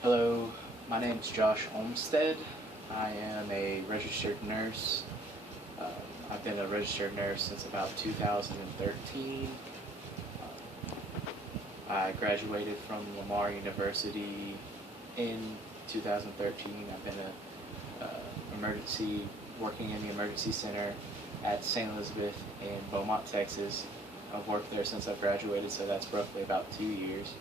Hello, my name is Josh Olmstead. I am a registered nurse. Uh, I've been a registered nurse since about 2013. I graduated from Lamar University in 2013. I've been working in the emergency center at St. Elizabeth in Beaumont, Texas. I've worked there since I've graduated, so that's roughly about 2 years.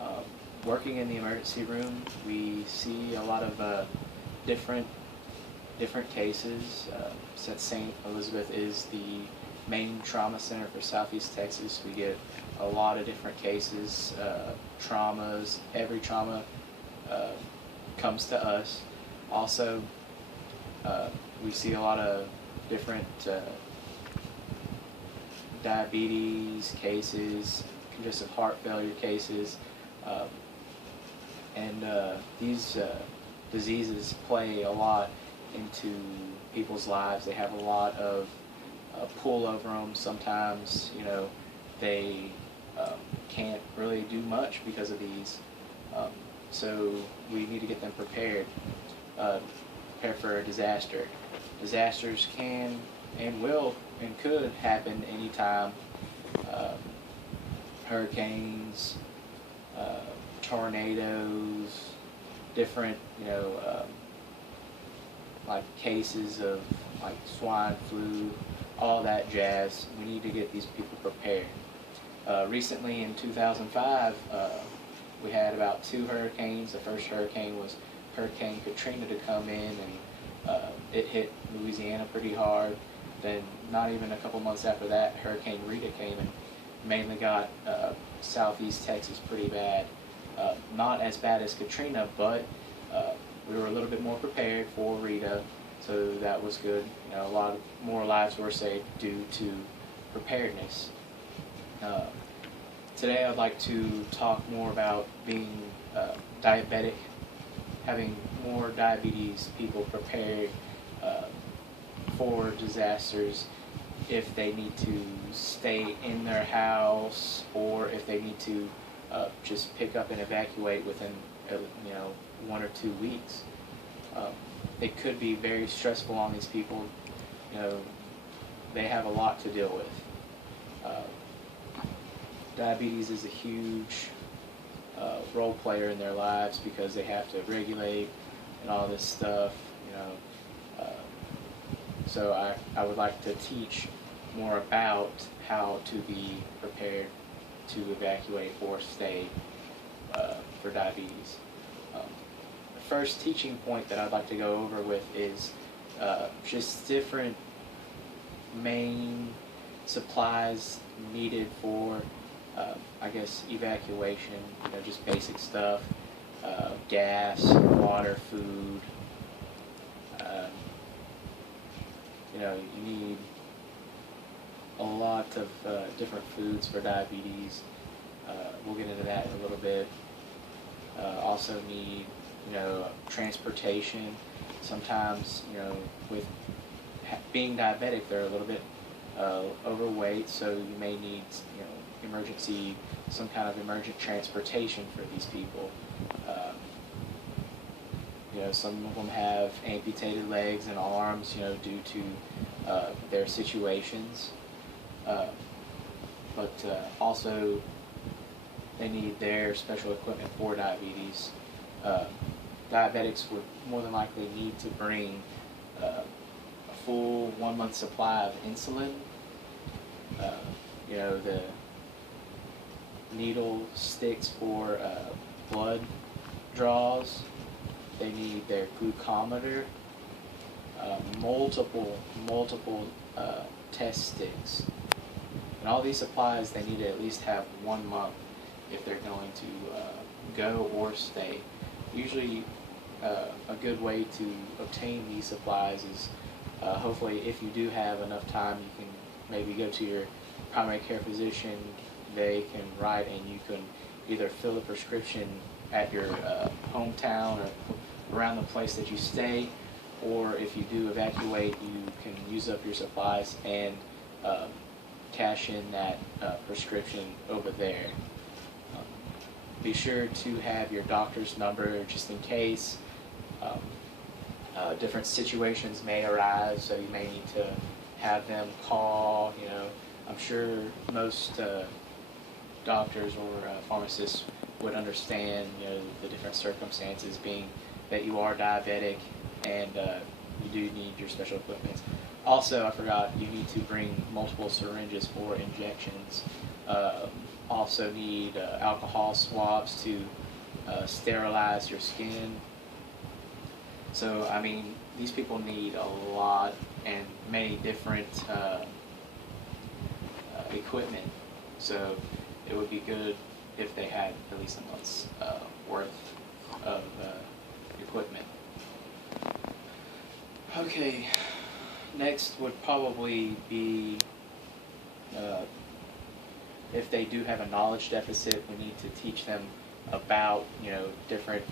Um, Working in the emergency room, we see a lot of different different cases. Since St. Elizabeth is the main trauma center for Southeast Texas, we get a lot of different cases, traumas. Every trauma uh, comes to us. Also, we see a lot of different diabetes cases, congestive heart failure cases. Um, and these diseases play a lot into people's lives. They have a lot of pull over them. Sometimes, they can't really do much because of these. Um, so we need to get them prepared. Prepare for a disaster. Disasters can and will and could happen anytime. Um, Hurricanes, uh, tornadoes, different, like cases of like swine flu, all that jazz. We need to get these people prepared. Recently in 2005, we had about two hurricanes. The first hurricane was Hurricane Katrina to come in, and it hit Louisiana pretty hard. Then not even a couple months after that, Hurricane Rita came and mainly got southeast Texas pretty bad. Not as bad as Katrina, but we were a little bit more prepared for Rita, so that was good. A lot more lives were saved due to preparedness. Uh, Today I'd like to talk more about being diabetic, having more diabetes people prepared uh, for disasters if they need to stay in their house or if they need to just pick up and evacuate within 1 or 2 weeks. Um, it could be very stressful on these people. They have a lot to deal with. Diabetes is a huge role player in their lives because they have to regulate and all this stuff. So I would like to teach more about how to be prepared to evacuate or stay for diabetes. The first teaching point that I'd like to go over with is just different main supplies needed for, evacuation. Just basic stuff: gas, water, food. Um, you need a lot of different foods for diabetes. We'll get into that in a little bit. Also need, transportation. Sometimes, with being diabetic, they're a little bit overweight, so you may need, some kind of emergent transportation for these people. Some of them have amputated legs and arms, due to their situations. But also they need their special equipment for diabetes. Diabetics would more than likely need to bring a full 1 month supply of insulin. The needle sticks for blood draws. They need their glucometer, multiple test sticks. And all these supplies, they need to at least have 1 month if they're going to go or stay. Usually a good way to obtain these supplies is hopefully if you do have enough time, you can maybe go to your primary care physician. They can write and you can either fill the prescription at your hometown or around the place that you stay, or if you do evacuate, you can use up your supplies and cash in that prescription over there. be sure to have your doctor's number just in case. Different situations may arise, so you may need to have them call. I'm sure most doctors or pharmacists would understand, the different circumstances, being that you are diabetic and you do need your special equipment. Also, I forgot, you need to bring multiple syringes for injections. Also need alcohol swabs to sterilize your skin. So, I mean, these people need a lot and many different equipment. So, it would be good if they had at least a month's worth of equipment. Okay, next would probably be if they do have a knowledge deficit, we need to teach them about different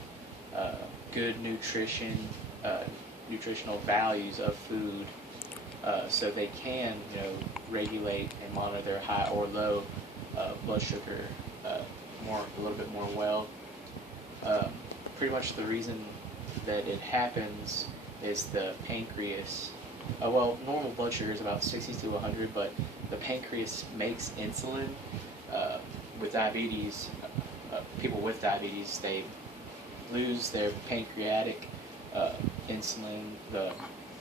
good nutritional values of food, so they can regulate and monitor their high or low blood sugar a little bit more well. Pretty much the reason that it happens is the pancreas. Well, normal blood sugar is about 60 to 100, but the pancreas makes insulin. With diabetes, people with diabetes, they lose their pancreatic insulin. The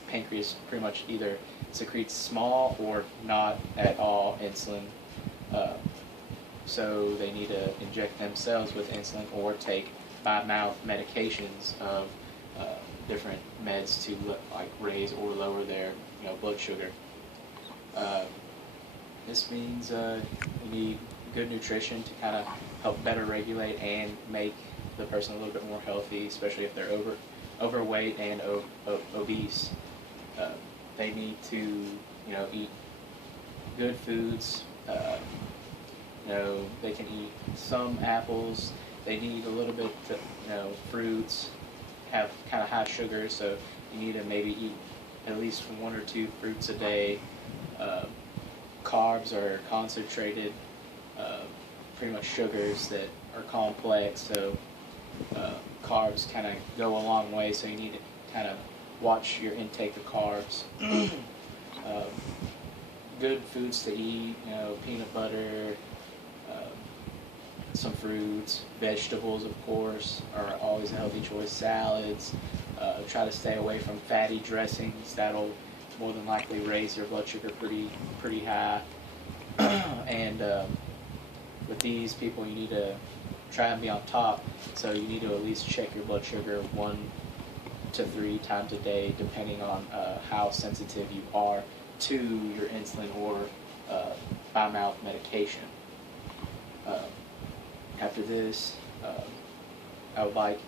pancreas pretty much either secretes small or not at all insulin. So they need to inject themselves with insulin or take by mouth medications of different meds to raise or lower their blood sugar. This means you need good nutrition to kind of help better regulate and make the person a little bit more healthy, especially if they're overweight and obese. They need to eat good foods. They can eat some apples. They need a little bit fruits, have kind of high sugar, so you need to maybe eat at least 1 or 2 fruits a day. Carbs are concentrated, pretty much sugars that are complex, so carbs kind of go a long way, so you need to kind of watch your intake of carbs. Good foods to eat, peanut butter, some fruits, vegetables, of course, are always a healthy choice. Salads. Try to stay away from fatty dressings. That'll more than likely raise your blood sugar pretty high. And with these people, you need to try and be on top. So you need to at least check your blood sugar 1 to 3 times a day, depending on how sensitive you are to your insulin or by mouth medication. After this, I would like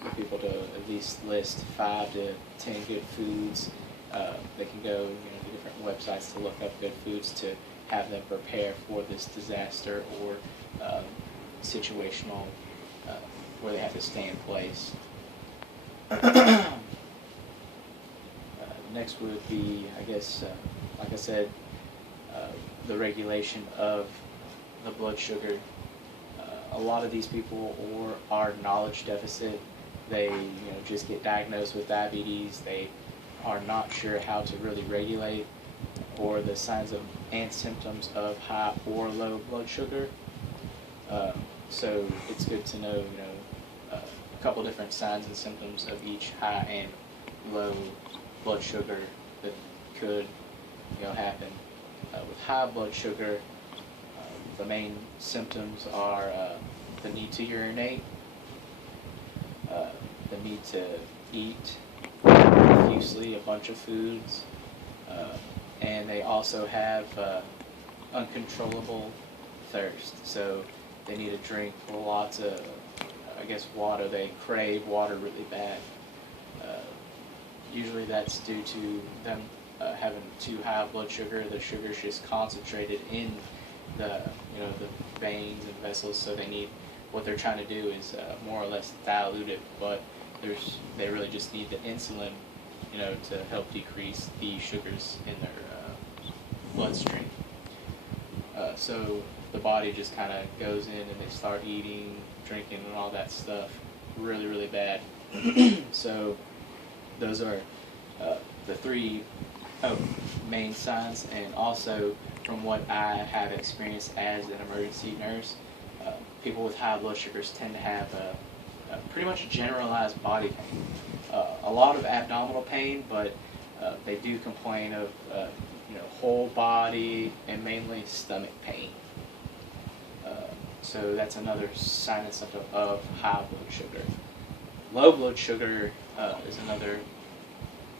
for people to at least list 5 to 10 good foods. They can go to different websites to look up good foods to have them prepare for this disaster or situational where they have to stay in place. Next would be, I guess, like I said, the regulation of the blood sugar. A lot of these people are knowledge deficit. They just get diagnosed with diabetes. They are not sure how to really regulate or the signs and symptoms of high or low blood sugar. So it's good to know a couple different signs and symptoms of each high and low blood sugar that could happen. With high blood sugar, the main symptoms are the need to urinate, the need to eat profusely a bunch of foods, and they also have uncontrollable thirst. So they need to drink lots of, water. They crave water really bad. Usually that's due to them having too high blood sugar. The sugar is just concentrated in the the veins and vessels, so what they're trying to do is more or less dilute it, but they really just need the insulin to help decrease the sugars in their bloodstream. So the body just kind of goes in and they start eating, drinking, and all that stuff really, really bad. So those are the three main signs, and also from what I have experienced as an emergency nurse, people with high blood sugars tend to have a pretty much generalized body pain. A lot of abdominal pain, but they do complain of whole body and mainly stomach pain. So that's another sign and symptom of high blood sugar. Low blood sugar is another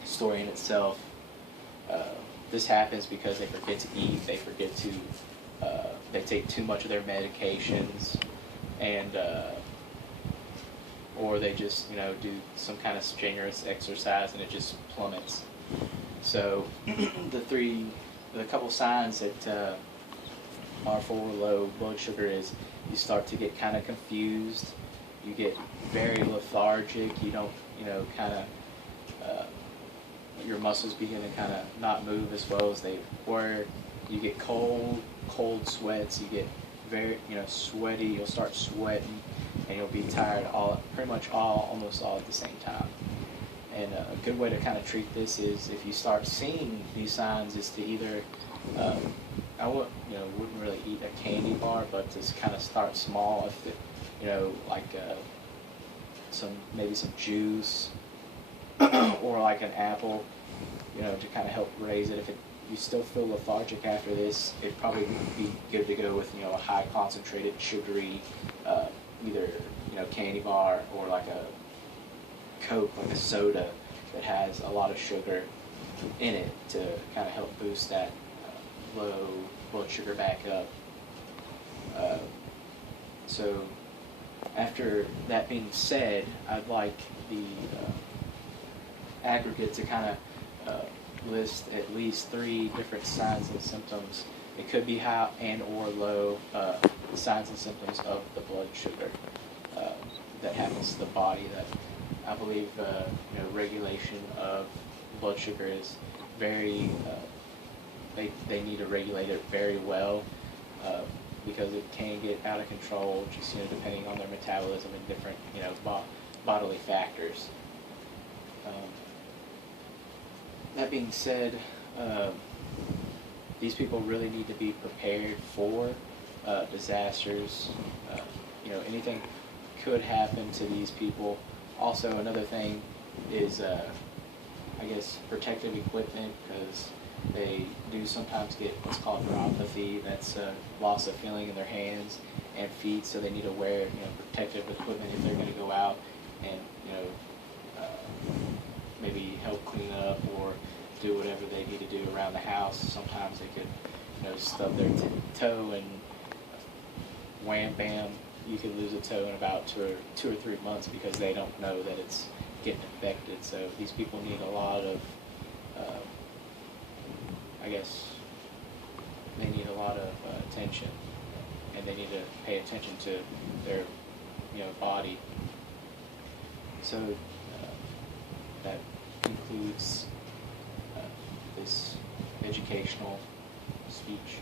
story in itself. This happens because they forget to eat, they forget to, they take too much of their medications, and or they just do some kind of strenuous exercise and it just plummets. So the couple signs that are for low blood sugar is you start to get kind of confused, you get very lethargic, you don't kind of your muscles begin to kind of not move as well as they were. You get cold sweats. You get very sweaty. You'll start sweating, and you'll be tired almost all at the same time. And a good way to kind of treat this is if you start seeing these signs is to either I wouldn't really eat a candy bar, but just kind of start small. If like maybe some juice or like an apple, to kind of help raise it. If you still feel lethargic after this, it probably would be good to go with a high concentrated sugary, either candy bar or like a Coke, like a soda that has a lot of sugar in it to kind of help boost that low blood sugar back up. So after that being said, I'd like the aggregate to kind of list at least 3 different signs and symptoms. It could be high and or low signs and symptoms of the blood sugar that happens to the body. That I believe regulation of blood sugar is very they need to regulate it very well because it can get out of control just depending on their metabolism and different bodily factors. That being said, these people really need to be prepared for disasters. Anything could happen to these people. Also, another thing is, I guess, protective equipment, because they do sometimes get what's called neuropathy. That's loss of feeling in their hands and feet, so they need to wear protective equipment if they're going to go out and maybe help clean up or do whatever they need to do around the house. Sometimes they could stub their toe and wham bam, you could lose a toe in about 2 or 3 months because they don't know that it's getting infected. So these people need a lot of I guess they need a lot of attention, and they need to pay attention to their body. So that concludes this educational speech.